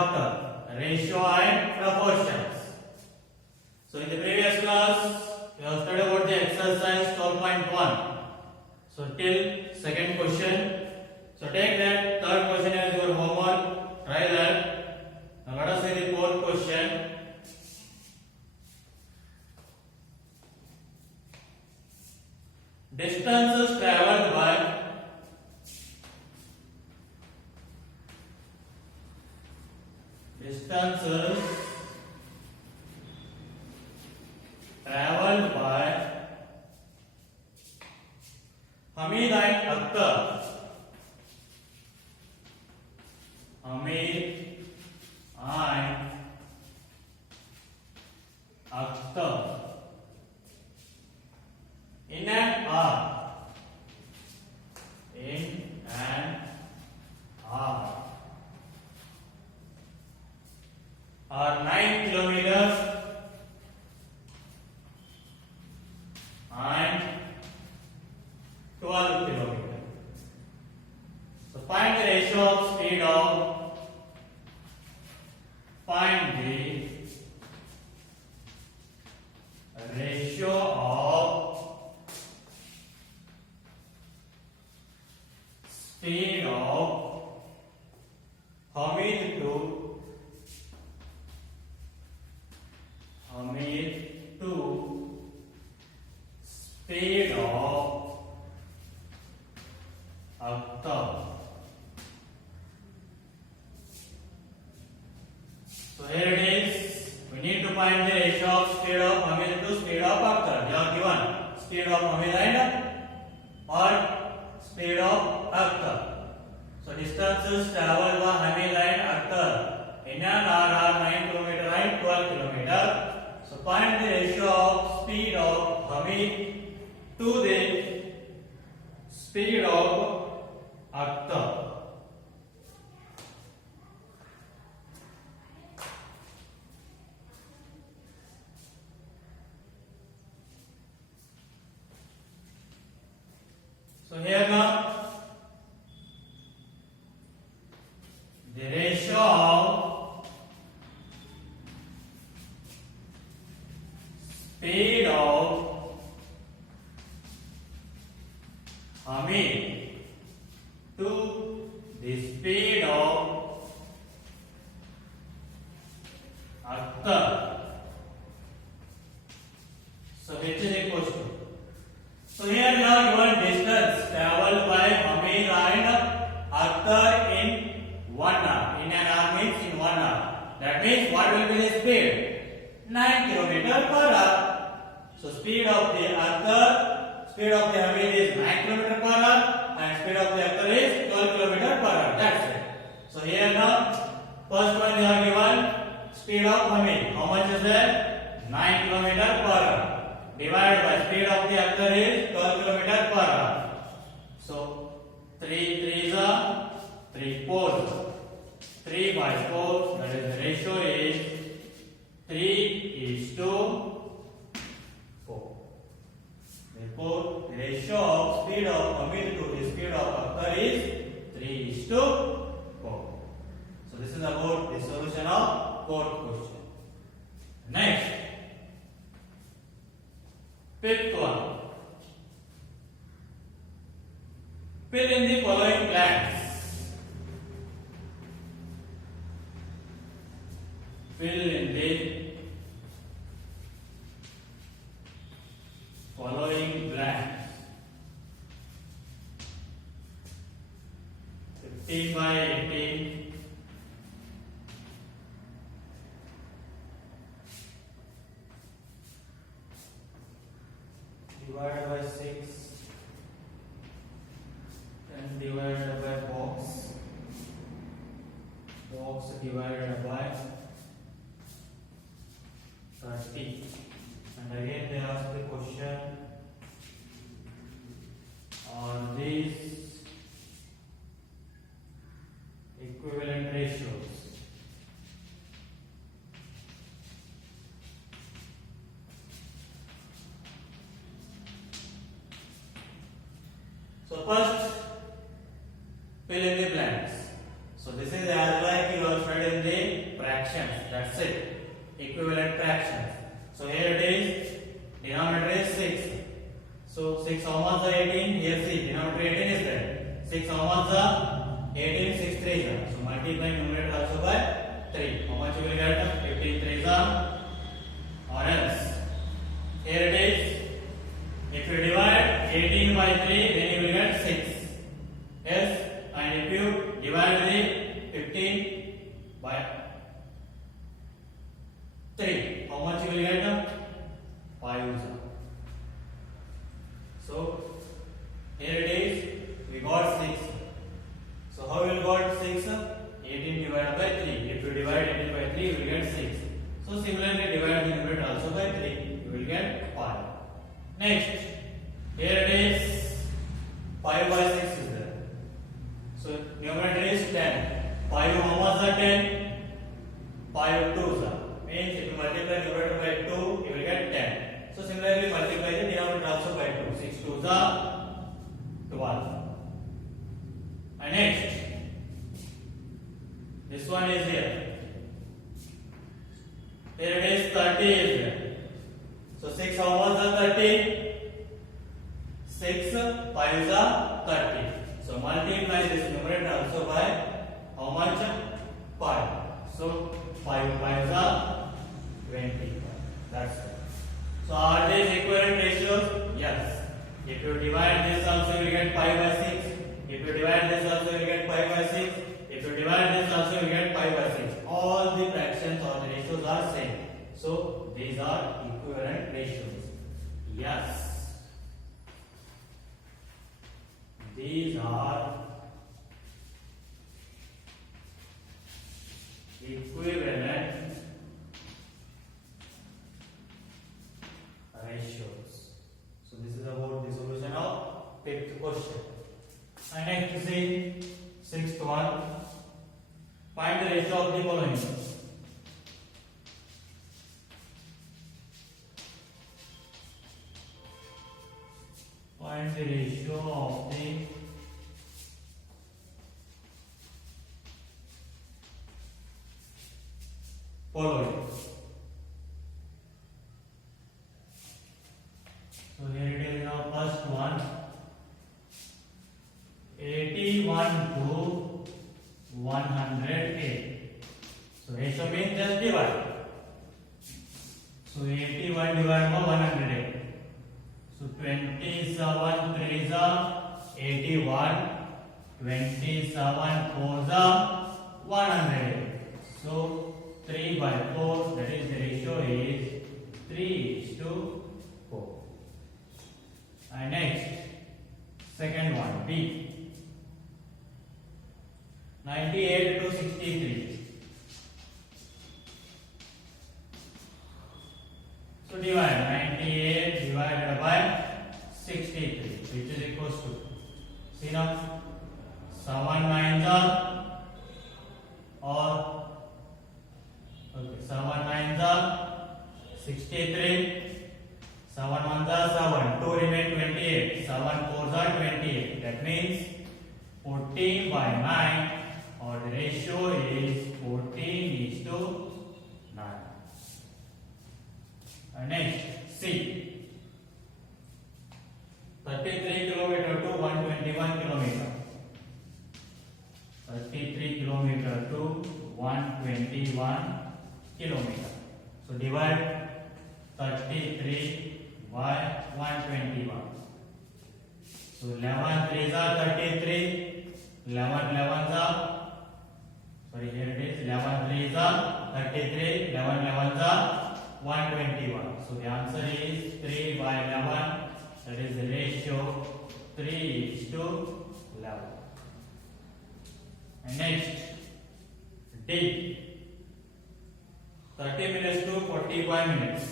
after, ratio and proportions. So in the previous class, we have studied about the exercise 12.1. So till second question. So take that third question as your homework. Try that. Now let us see the fourth question. Distances traveled by Hamid and Akhtar. Hamid and Akhtar in an hour. In an hour are 9 kilometers and 12 kilometers. So find the ratio of speed of speed of Hamid to speed of Akhtar. So here it is. We need to find the ratio of speed of Hamid to speed of Akhtar. They are given speed of Hamid and or speed of Akhtar. So distances traveled by Hamid and Akhtar in an hour are 9 km and 12 km. So find the ratio of speed of Hamid to the speed of Akhtar. So here now the ratio of speed of Hamid to the speed of Akhtar. So which is equal to? So here we are given distance traveled by Hamid and Akhtar in 1 hour. In an hour means in 1 hour. That means what will be the speed? 9 km per hour. So speed of the Akhtar, speed of the Hamid is 9 km per hour and speed of the Akhtar is 12 km per hour. That's it. So here now, first one they are given speed of Hamid. How much is that? 9 km per hour. Divided by speed of the Akhtar is 12 km per hour. So 3 3s are 3 4s. 3 by 4, that is the ratio is 3:4. Therefore, the ratio of speed of Hamid to the speed of Akhtar is 3:4. So this is about the solution of fourth question. Next, fifth one. Fill in the following blanks. Fill in the following blanks. 15 by 18. Divided by 6. And divided by box. Box divided by 30. And again they ask the question, are these equivalent ratios? So first, fill in the blanks. So this is as like you have studied in the equivalent fractions. So here it is, denominator is 6. So 6 how much the 18? Here see, denominator 18 is there. 6 how much the 18? 6 3 is. So multiply numerator also by 3. How much you will get? 15 3 is, or else. Here it is. If you divide 18 by 3, then you will get 6. Yes, and if you divide the 15 by 3, how much you will get? 5. So here it is, we got 6. So how we will got 6? 18 divided by 3. If you divide 18 by 3, you will get 6. So similarly, divide the numerator also by 3, you will get 5. Next, here it is 5 by 6 is there. So numerator is 10. 5 how much are 10? 5 2s are. Means if you multiply numerator by 2, you will get 10. So similarly, multiply the denominator also by 2. 6 2s are 12. And next, this one is here. Here it is 30 is there. So 6 how much are 30? 6 5s are 30. So multiply this numerator also by how much? 5. So 5 5s are 25. That's it. So are these equivalent ratios? Yes. If you divide this also you will get 5 by 6. If you divide this also you will get 5 by 6. If you divide this also you will get 5 by 6. All the fractions or the ratios are same. So these are equivalent ratios. Yes. These are equivalent ratios. So this is about the solution of fifth question. And next to see sixth one. Find the ratio of the following. Find the ratio of the following. So here it is now first one. 81 to 108. So ratio means just divide. So 81 divided by 108. So 27 3s are 81. 27 4s are 108. So 3 by 4, that is the ratio is 3:4. And next, second one, B. 98 to 63. So divide 98 divided by 63, which is equals to, see now, 7 9s are, or okay, 7 9s are 63, 7 1s are 7, 2 remain 28, 7 4s are 28. That means 14 by 9, or the ratio is 14:9. And next, C. 33 km to 121 km. 33 km to 121 km. So divide 33 by 121. So 11 3s are 33. 11 11s are, sorry, here it is 11 3s are 33. 11 11s are 121. So the answer is 3 by 11. That is the ratio 3:11. And next, D. 30 minutes to 45 minutes.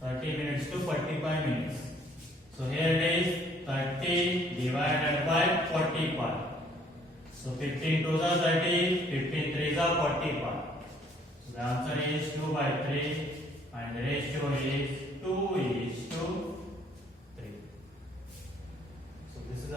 30 minutes to 45 minutes. So here it is 30 divided by 45. So 15 2s are 30, 15 3s are 45. So the answer is 2 by 3 and the ratio is 2:3. So this is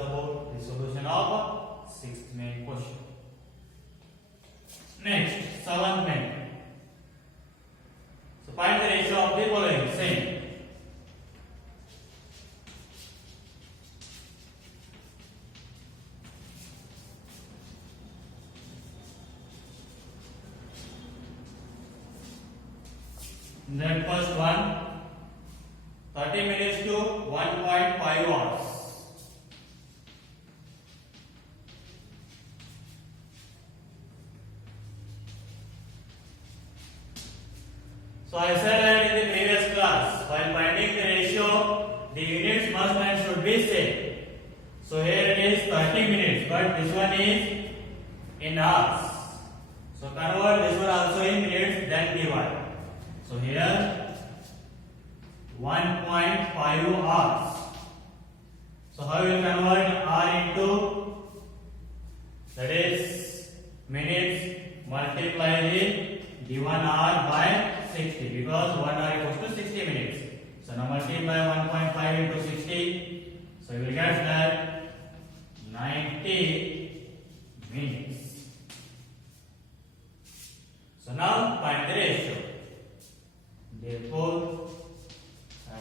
Then first one, 30 minutes to 1.5 hours. So I said that in the previous class, while finding the ratio, the units must and should be same. So here it is 30 minutes, but this one is in hours. So convert this one also in minutes, then divide. So here 1.5 hours. So how you will convert hour into, that is minutes multiply the given hour by 60, because 1 hour equals to 60 minutes. So now multiply 1.5 into 60. So you will get that 90 minutes. So now find the ratio. Therefore,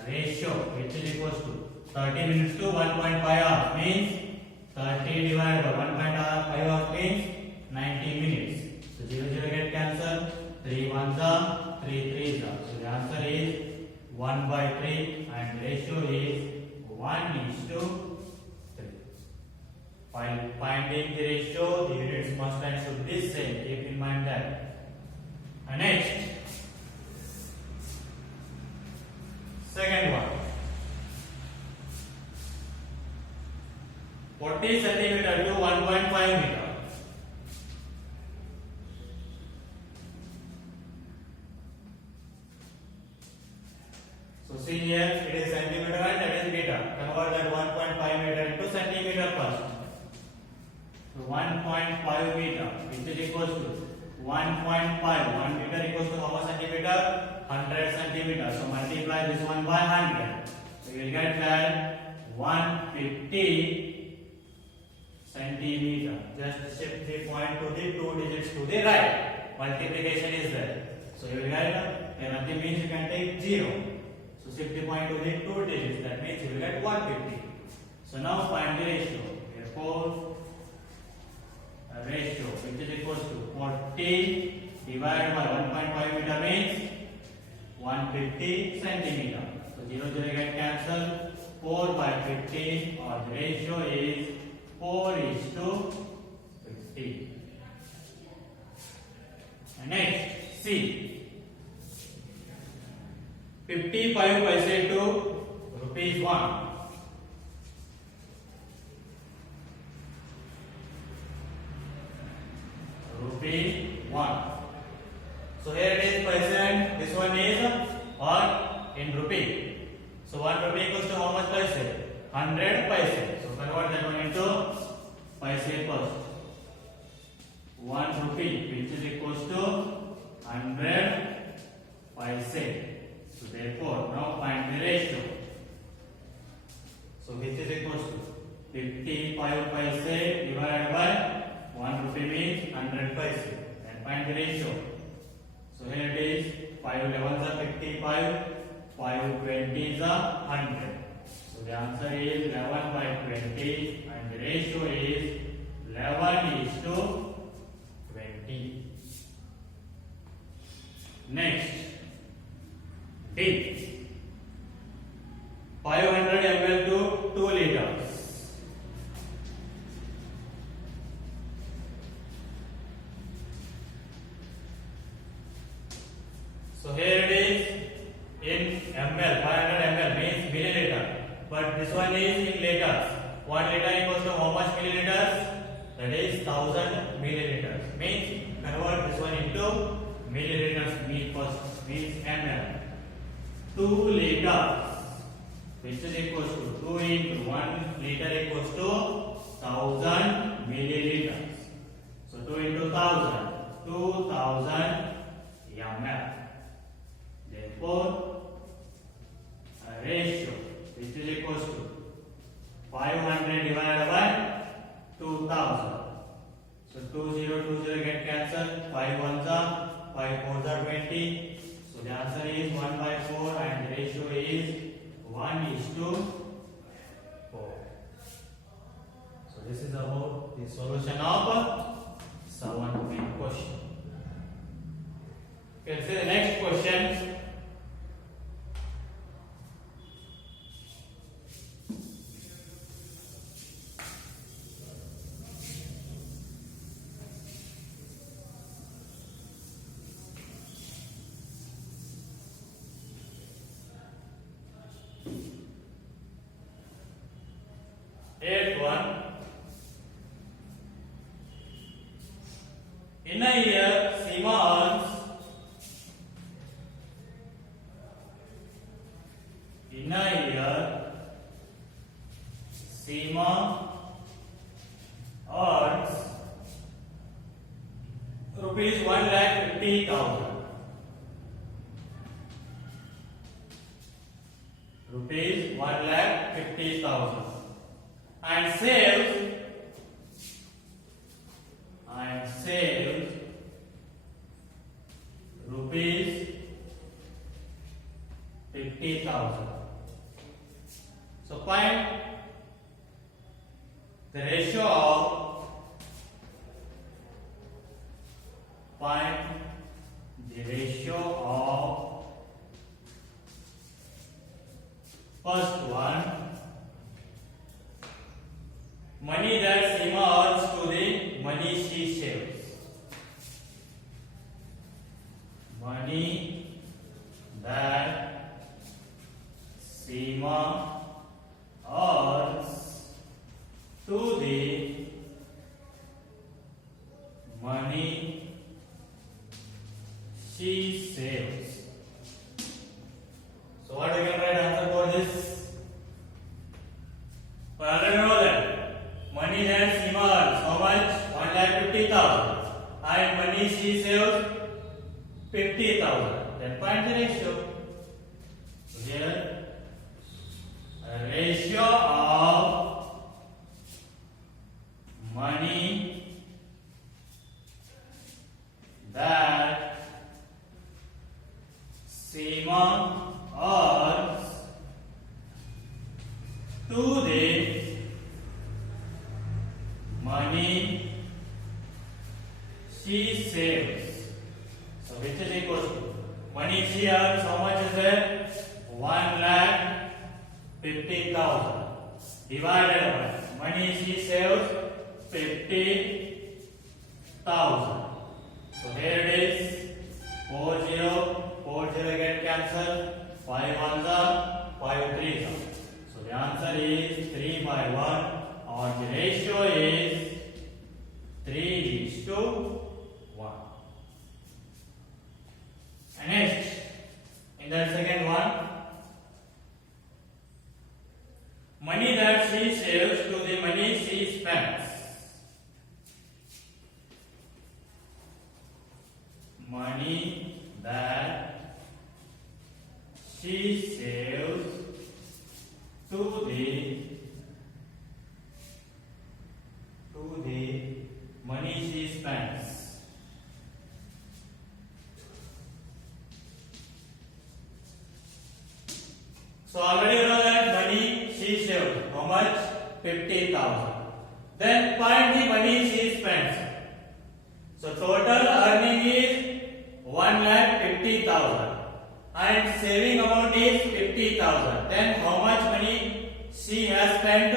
ratio which is equals to 30 minutes to 1.5 hours means 30 divided by 1.5 hours means 90 minutes. So 0 0 get cancelled. 3 1s are 3 3s are. So the answer is 1/3 and ratio is 1:3. While finding the ratio, the units must and should be same. Keep in mind that. And next, second one, 40 centimeter to 1.5 meter. So see here, it is centimeter and that is meter. Convert that 1.5 meter into centimeter first. So 1.5 meter, which is equals to 1.5. 1 meter equals to how much centimeter? 100 centimeter. So multiply this one by 100. So you will get that 150 centimeter. Just shift the point to the 2 digits to the right. Multiplication is there. So you will get, nothing means you can take 0. So shift the point to the 2 digits. That means you will get 150. So now find the ratio. Therefore, ratio which is equals to 40 divided by 1.5 meter means 150 centimeter. So 0 0 get cancelled. 4 by 50, or the ratio is 4:50. And next, C. 55 paise to ₹1. ₹1. So here it is paise and this one is or in rupee. So 1 rupee equals to how much paise? 100 paise. So convert that one into paise first. 1 rupee which is equals to 100 paise. So therefore now find the ratio. So which is equals to 55 paise divided by 1 rupee means 100 paise. And find the ratio. So here it is 5 11s are 55, 5 20s are 100. So the answer is 11/20 and the ratio is 11:20. Next, D. 500 ml to 2 liters. So here it is in ml, 500 ml means milliliter, but this one is in liters. 1 liter equals to how much milliliters? That is 1000 milliliters. Means convert this one into milliliters. Means ml. 2 liters, which is equals to 2 into 1 liter equals to 1000 milliliters. So 2 into 1000, 2000 ml. Therefore, a ratio which is equals to 500 divided by 2000. So 20 get cancelled. 5 1s are 5 4s are 20. So the answer is 1/4 and the ratio is 1:4. So this is about the solution of 7th question. Okay, so the next question. In a year, Seema earns rupees 1,50,000. Rupees 1,50,000 and saves rupees 50,000. So find the ratio of first one, money that Seema earns to the money she saves. Money that Seema earns to the money she saves. So what we can write answer for this? We already know that money that Seema earns, how much? 1,50,000, and money she saves 50,000. Then find the ratio. So here, a ratio of money that Seema earns to the money she saves. So which is equal to money she earns, how much is it? 1,50,000 divided by money she saves 50,000. So here it is 40 get cancelled, 5 ones are 5 threes are. So the answer is 3 by 1, or the ratio is 3:1. And next, in the second one, money that she saves to the money she spends. Money that she saves to the money she spends. So already you know that money she saved, how much? 50,000. Then find the money she spends. So total earning is 1,50,000 and saving amount is 50,000. Then how much money she has spent?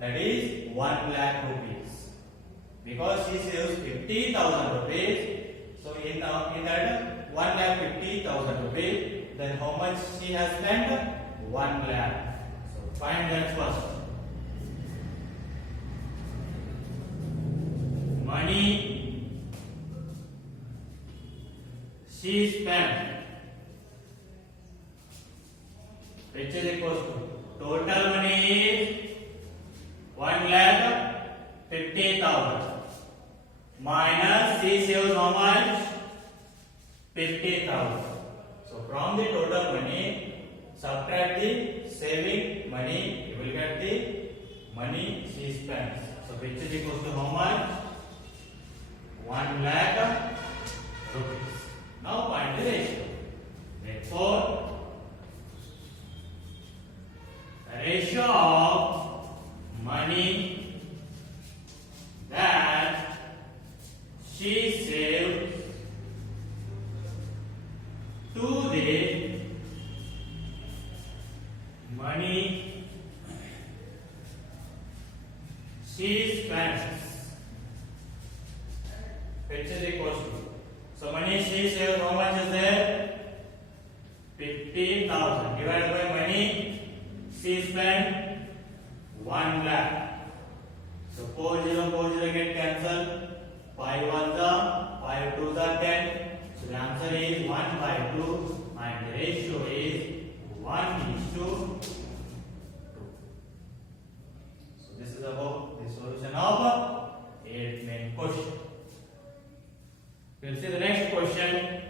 That is 1,00,000 rupees. Because she saves 50,000 rupees. So in that 1,50,000 rupees, then how much she has spent? 1,00,000. So find that first. Money she spent, which is equal to total money is 1,50,000 minus she saves how much? 50,000. So from the total money, subtract the saving money, you will get the money she spends. So which is equal to how much? 1,00,000 rupees. Now find the ratio. Therefore, the ratio of money that she saves to the money she spends, which is equal to, so money she saves, how much is there? 50,000 divided by money she spent 1,00,000. So 40 get cancelled, 5 ones are 2s are 10. So the answer is 1 by 2 and the ratio is 1:2. So this is about the solution of 8th main question. We'll see the next question.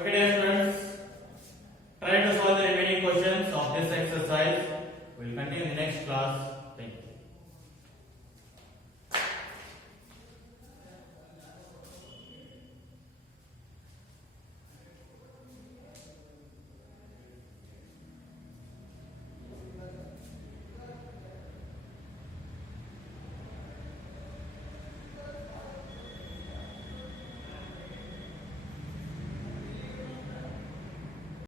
Okay, dear students, try to solve the remaining questions of this exercise. We'll continue in the next class.